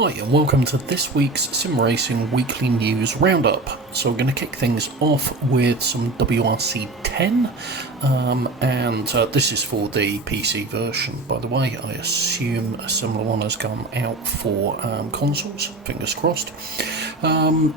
Hi and welcome to this week's Sim Racing Weekly News Roundup. So we're going to kick things off with some WRC 10 and this is for the PC version, by the way. I assume a similar one has come out for consoles, fingers crossed.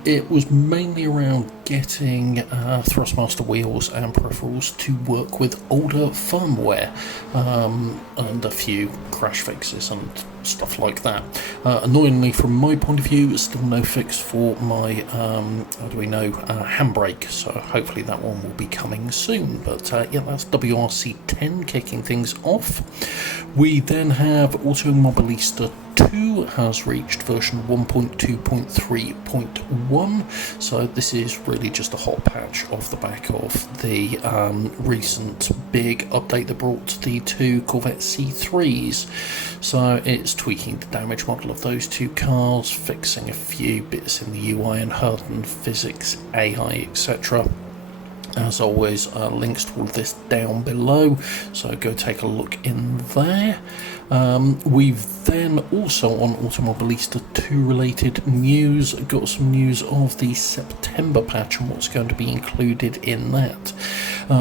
It was mainly around getting Thrustmaster wheels and peripherals to work with older firmware and a few crash fixes and stuff like that. Annoyingly, from my point of view, still no fix for my handbrake, so hopefully that one will be coming soon. But yeah, that's WRC 10 kicking things off. We then have Automobilista 2 has reached version 1.2.3.1, so this is really just a hot patch off the back of the recent big update that brought the two Corvette C3s. So it's tweaking the damage model of those two cars, fixing a few bits in the UI and HUD and physics, AI, etc. As always, links to all of this down below, so go take a look in there. We've then also on Automobilista 2 related news got some news of the September patch and what's going to be included in that.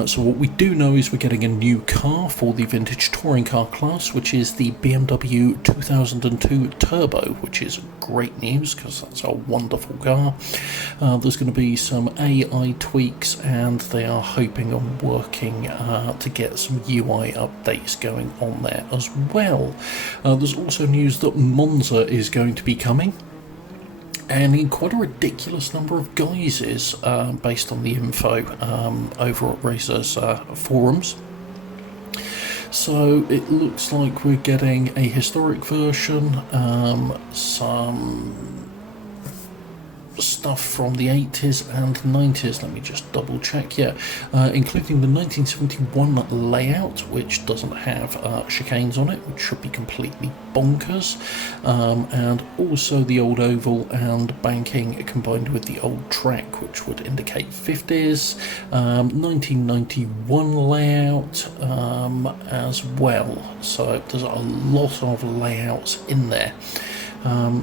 So what we do know is we're getting a new car for the vintage touring car class, which is the BMW 2002 Turbo, which is great news because that's a wonderful car. There's going to be some AI tweaks and they are hoping on working to get some UI updates going on there as well. There's also news that Monza is going to be coming, and in quite a ridiculous number of guises based on the info over at Racers forums. So it looks like we're getting a historic version, some stuff from the 80s and 90s, let me just double check, including the 1971 layout, which doesn't have chicanes on it, which should be completely bonkers, and also the old oval and banking combined with the old track, which would indicate 50s, 1991 layout as well, so there's a lot of layouts in there.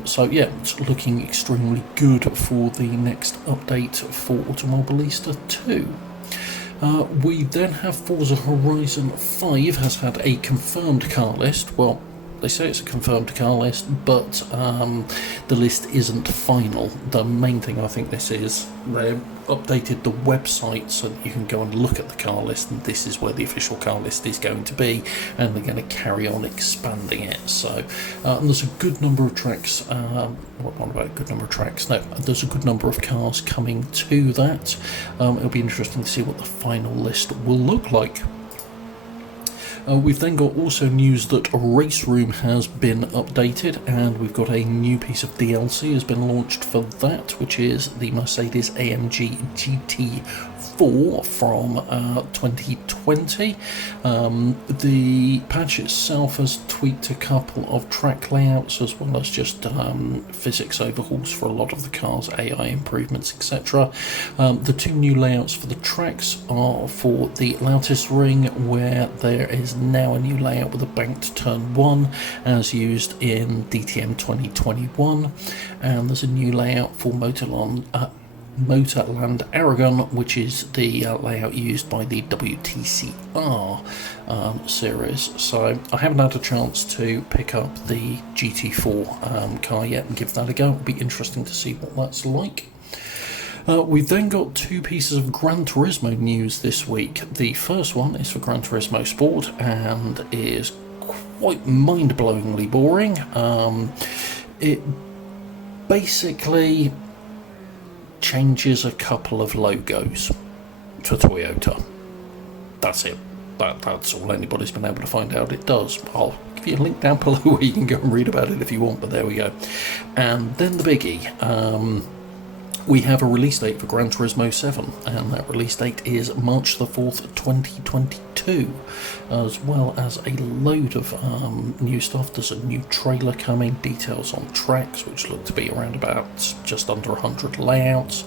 So yeah, it's looking extremely good for the next update for Automobilista 2. We then have Forza Horizon 5 has had a confirmed car list. Well, they say it's a confirmed car list, but the list isn't final. The main thing I think this is, they've updated the website so that you can go and look at the car list, and this is where the official car list is going to be, and they're going to carry on expanding it. So and there's a good number of tracks, what about a good number of tracks? No, there's a good number of cars coming to that. It'll be interesting to see what the final list will look like. We've then got also news that Raceroom has been updated, and we've got a new piece of DLC has been launched for that, which is the Mercedes AMG Gt4 from 2020. The patch itself has tweaked a couple of track layouts as well as just physics overhauls for a lot of the cars, AI improvements, etc. The two new layouts for the tracks are for the Lautis Ring, where there is now a new layout with a banked turn 1 as used in DTM 2021, and there's a new layout for Motorland Aragon, which is the layout used by the WTCR series. So I haven't had a chance to pick up the GT4 car yet and give that a go. It'll be interesting to see what that's like. We've then got two pieces of Gran Turismo news this week. The first one is for Gran Turismo Sport and is quite mind-blowingly boring. It basically changes a couple of logos for Toyota. That's it. That's all anybody's been able to find out it does. I'll give you a link down below where you can go and read about it if you want, but there we go. And then the biggie. We have a release date for Gran Turismo 7, and that release date is March the 4th, 2022, as well as a load of new stuff. There's a new trailer coming, details on tracks, which look to be around about just under 100 layouts.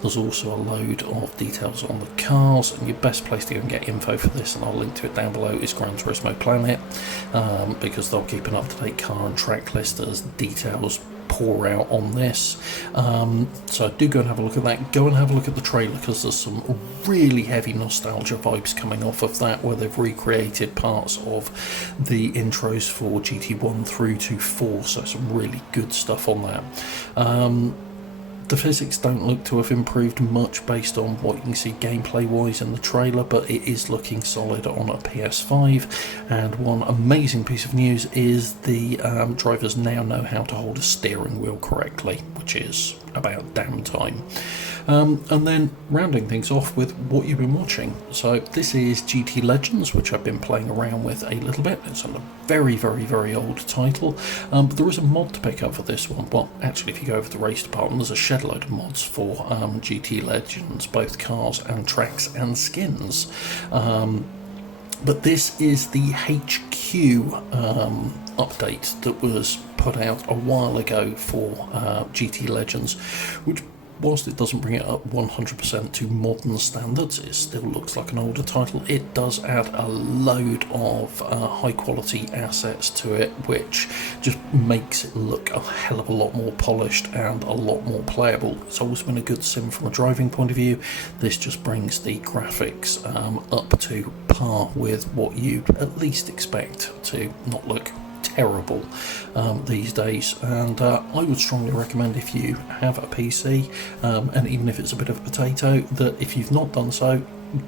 There's also a load of details on the cars, and your best place to go and get info for this, and I'll link to it down below, is Gran Turismo Planet, because they'll keep an up-to-date car and track list as details pour out on this. So do go and have a look at that. Go and have a look at the trailer, because there's some really heavy nostalgia vibes coming off of that, where they've recreated parts of the intros for GT1 through to 4, so some really good stuff on that. The physics don't look to have improved much based on what you can see gameplay wise in the trailer, but it is looking solid on a PS5. And one amazing piece of news is the drivers now know how to hold a steering wheel correctly, which is about damn time. And then rounding things off with what you've been watching. So this is GT Legends, which I've been playing around with a little bit. It's a very, very, very old title, but there is a mod to pick up for this one. Well, actually, if you go over to the race department, there's a shed load of mods for GT Legends, both cars and tracks and skins. But this is the HQ update that was put out a while ago for GT Legends, which, whilst it doesn't bring it up 100% to modern standards, it still looks like an older title. It does add a load of high quality assets to it, which just makes it look a hell of a lot more polished and a lot more playable. It's always been a good sim from a driving point of view. This just brings the graphics up to par with what you'd at least expect to not look terrible these days. And I would strongly recommend, if you have a PC, and even if it's a bit of a potato, that if you've not done so,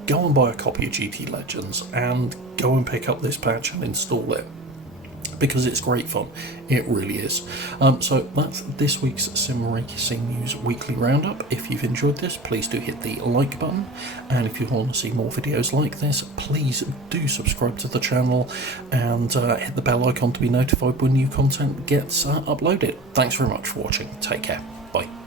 go and buy a copy of GT Legends and go and pick up this patch and install it, because it's great fun. It really is. So that's this week's Sim Racing News Weekly Roundup. If you've enjoyed this, please do hit the like button, and if you want to see more videos like this, please do subscribe to the channel and hit the bell icon to be notified when new content gets uploaded. Thanks very much for watching. Take care. Bye.